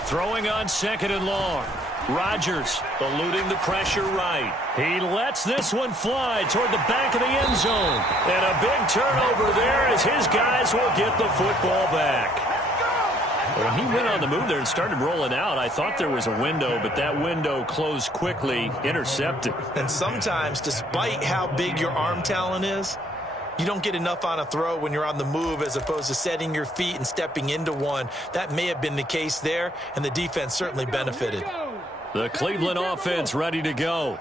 Throwing on 2nd and long. Rodgers eluding the pressure right. He lets this one fly toward the back of the end zone. And a big turnover there as his guys will get the football back. When he went on the move there and started rolling out, I thought there was a window, but that window closed quickly, intercepted. And sometimes, despite how big your arm talent is, you don't get enough on a throw when you're on the move as opposed to setting your feet and stepping into one. That may have been the case there, and the defense certainly benefited. The Cleveland offense ready to go.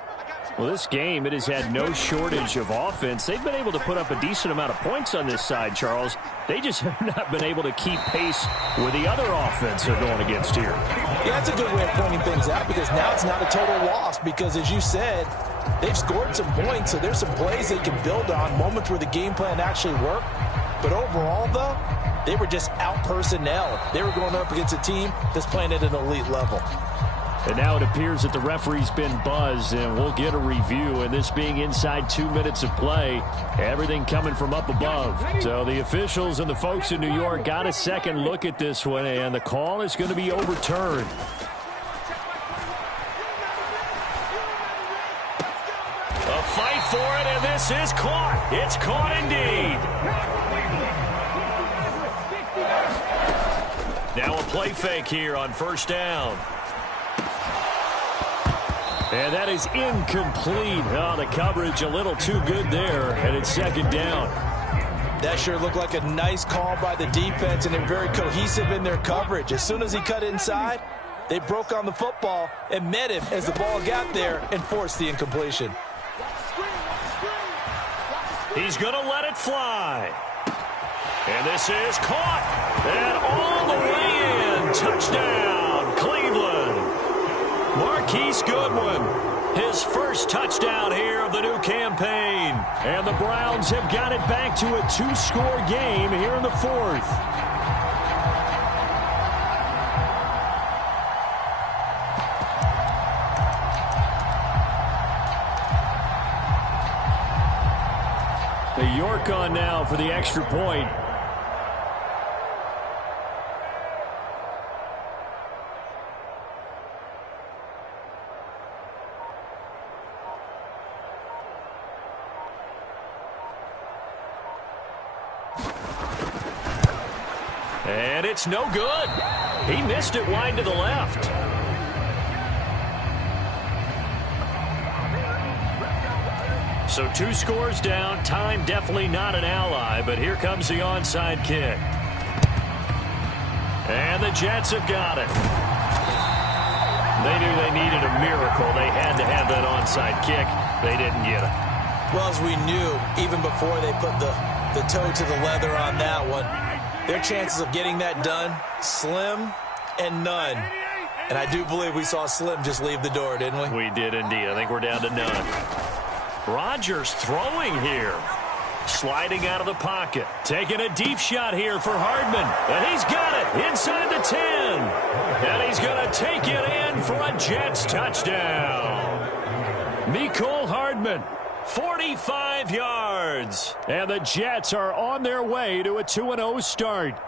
Well, this game, it has had no shortage of offense. They've been able to put up a decent amount of points on this side, Charles. They just have not been able to keep pace with the other offense they're going against here. Yeah, that's a good way of pointing things out because now it's not a total loss because, as you said, they've scored some points, so there's some plays they can build on, moments where the game plan actually worked. But overall, though, they were just out-personnel. They were going up against a team that's playing at an elite level. And now it appears that the referee's been buzzed, and we'll get a review. And this being inside 2 minutes of play, everything coming from up above. So the officials and the folks in New York got a second look at this one, and the call is going to be overturned. A fight for it, and this is caught. It's caught indeed. Now a play fake here on 1st down. And that is incomplete. Oh, the coverage a little too good there, and it's 2nd down. That sure looked like a nice call by the defense, and they're very cohesive in their coverage. As soon as he cut inside, they broke on the football and met him as the ball got there and forced the incompletion. He's going to let it fly. And this is caught. And all the way in. Touchdown, Cleveland. Marquise Goodwin, his first touchdown here of the new campaign. And the Browns have got it back to a 2-score game here in the 4th. York on now for the extra point. And it's no good. He missed it wide to the left. So 2 scores down. Time definitely not an ally, but here comes the onside kick. And the Jets have got it. They knew they needed a miracle. They had to have that onside kick. They didn't get it. Well, as we knew, even before they put the toe to the leather on that one, their chances of getting that done, slim and none. And I do believe we saw Slim just leave the door, didn't we? We did indeed. I think we're down to none. Rodgers throwing here. Sliding out of the pocket. Taking a deep shot here for Hardman. And he's got it inside the 10. And he's going to take it in for a Jets touchdown. Mecole Hardman, 45 yards. And the Jets are on their way to a 2-0 start.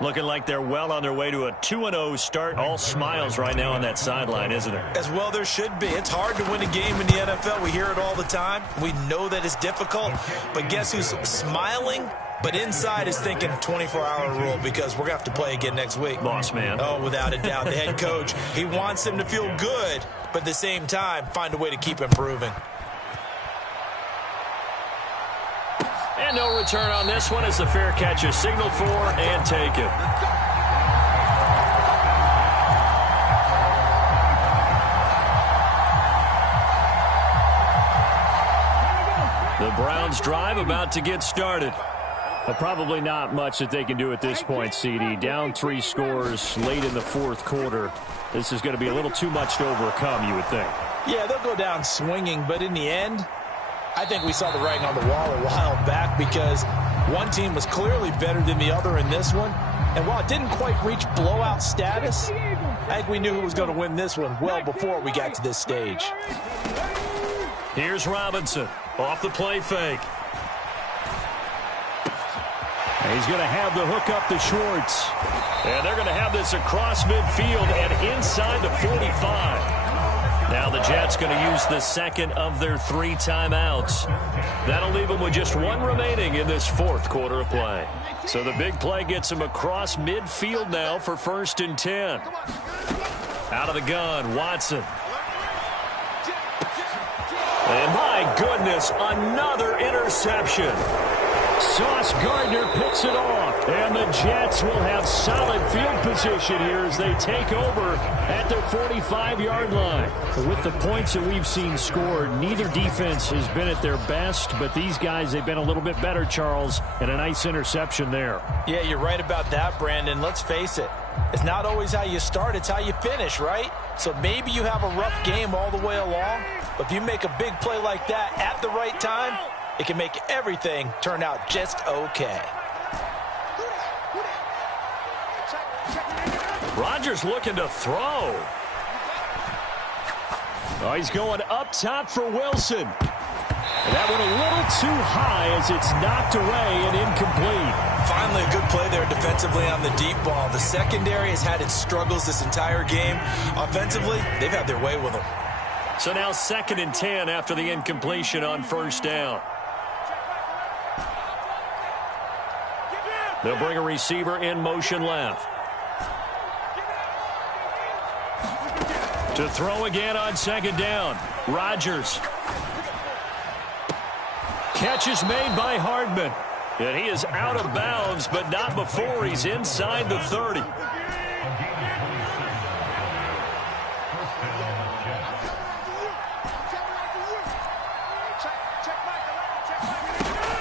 Looking like they're well on their way to a 2-0 start. All smiles right now on that sideline, isn't it? As well there should be. It's hard to win a game in the NFL. We hear it all the time. We know that it's difficult. But guess who's smiling? But inside is thinking 24-hour rule because we're going to have to play again next week. Boss man. Oh, without a doubt. The head coach, he wants him to feel good, but at the same time, find a way to keep improving. And no return on this one as the fair catch is signaled for and taken. The Browns drive about to get started. Well, probably not much that they can do at this point, CD. Down 3 scores late in the 4th quarter. This is going to be a little too much to overcome, you would think. Yeah, they'll go down swinging, but in the end, I think we saw the writing on the wall a while back because one team was clearly better than the other in this one. And while it didn't quite reach blowout status, I think we knew who was going to win this one well before we got to this stage. Here's Robinson off the play fake. And he's going to have the hook up to Schwartz. And they're going to have this across midfield and inside the 45. Now the Jets going to use the second of their 3 timeouts. That'll leave them with just 1 remaining in this 4th quarter of play. So the big play gets them across midfield now for 1st and 10. Out of the gun, Watson. And my goodness, another interception. Sauce Gardner picks it off. And the Jets will have solid field position here as they take over at their 45-yard line. With the points that we've seen scored, neither defense has been at their best, but these guys, they've been a little bit better, Charles, and a nice interception there. Yeah, you're right about that, Brandon. Let's face it. It's not always how you start, it's how you finish, right? So maybe you have a rough game all the way along, but if you make a big play like that at the right time, it can make everything turn out just okay. Rodgers looking to throw. Oh, he's going up top for Wilson. And that went a little too high as it's knocked away and incomplete. Finally, a good play there defensively on the deep ball. The secondary has had its struggles this entire game. Offensively, they've had their way with them. So now 2nd and 10 after the incompletion on 1st down. They'll bring a receiver in motion left. To throw again on 2nd down. Rodgers. Catch is made by Hardman. And he is out of bounds, but not before he's inside the 30.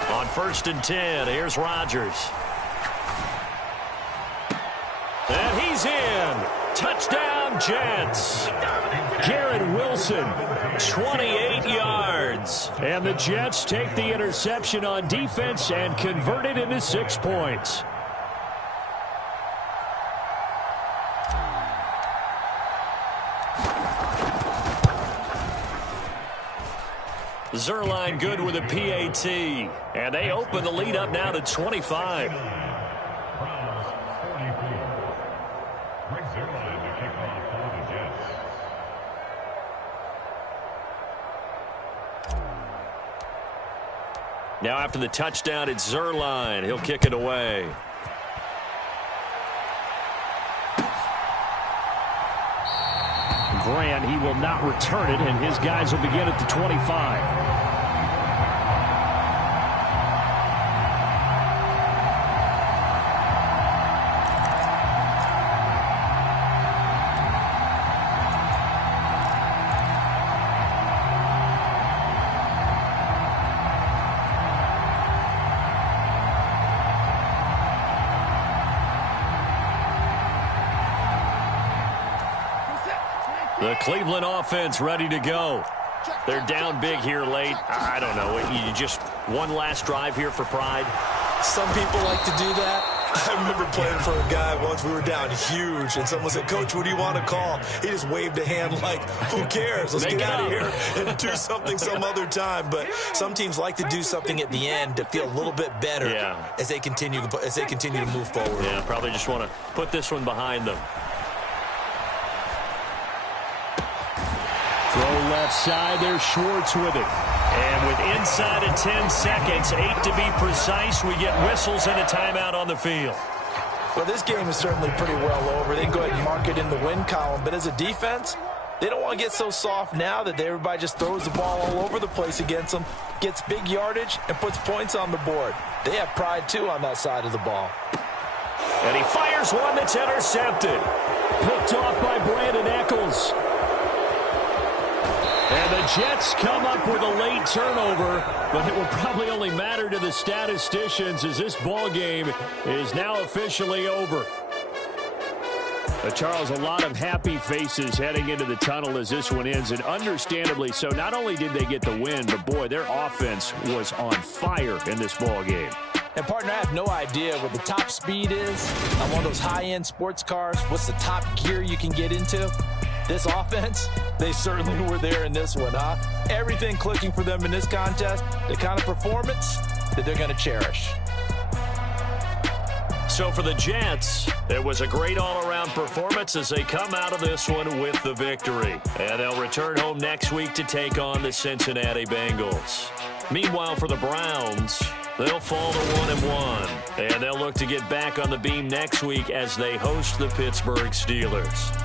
On 1st and 10, here's Rodgers. And he's in. Touchdown, Jets. Garrett Wilson, 28 yards. And the Jets take the interception on defense and convert it into 6 points. Zerline good with a PAT. And they open the lead up now to 25. Now after the touchdown, it's Zerline. He'll kick it away. Grant. He will not return it, and his guys will begin at the 25. The Cleveland offense ready to go. They're down big here late. I don't know. You just one last drive here for pride. Some people like to do that. I remember playing for a guy once. We were down huge, and someone said, "Coach, what do you want to call?" He just waved a hand like, "Who cares? Let's get out of here and do something some other time." But some teams like to do something at the end to feel a little bit better as they continue to move forward. Yeah, probably just want to put this one behind them. Throw left side. There's Schwartz with it. And with inside of 10 seconds, 8 to be precise, we get whistles and a timeout on the field. Well, this game is certainly pretty well over. They can go ahead and mark it in the win column. But as a defense, they don't want to get so soft now that everybody just throws the ball all over the place against them, gets big yardage, and puts points on the board. They have pride, too, on that side of the ball. And he fires one that's intercepted. Picked off by Brandon Eccles. And the Jets come up with a late turnover, but it will probably only matter to the statisticians as this ball game is now officially over. Charles, a lot of happy faces heading into the tunnel as this one ends, and understandably so. Not only did they get the win, but boy, their offense was on fire in this ball game. And, partner, I have no idea what the top speed is on one of those high-end sports cars. What's the top gear you can get into? This offense, they certainly were there in this one, huh? Everything clicking for them in this contest, the kind of performance that they're going to cherish. So for the Jets, it was a great all-around performance as they come out of this one with the victory. And they'll return home next week to take on the Cincinnati Bengals. Meanwhile, for the Browns, they'll fall to 1-1. And they'll look to get back on the beam next week as they host the Pittsburgh Steelers.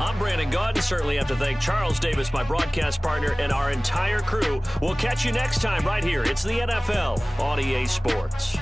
I'm Brandon Gaudin. Certainly have to thank Charles Davis, my broadcast partner, and our entire crew. We'll catch you next time right here. It's the NFL on EA Sports.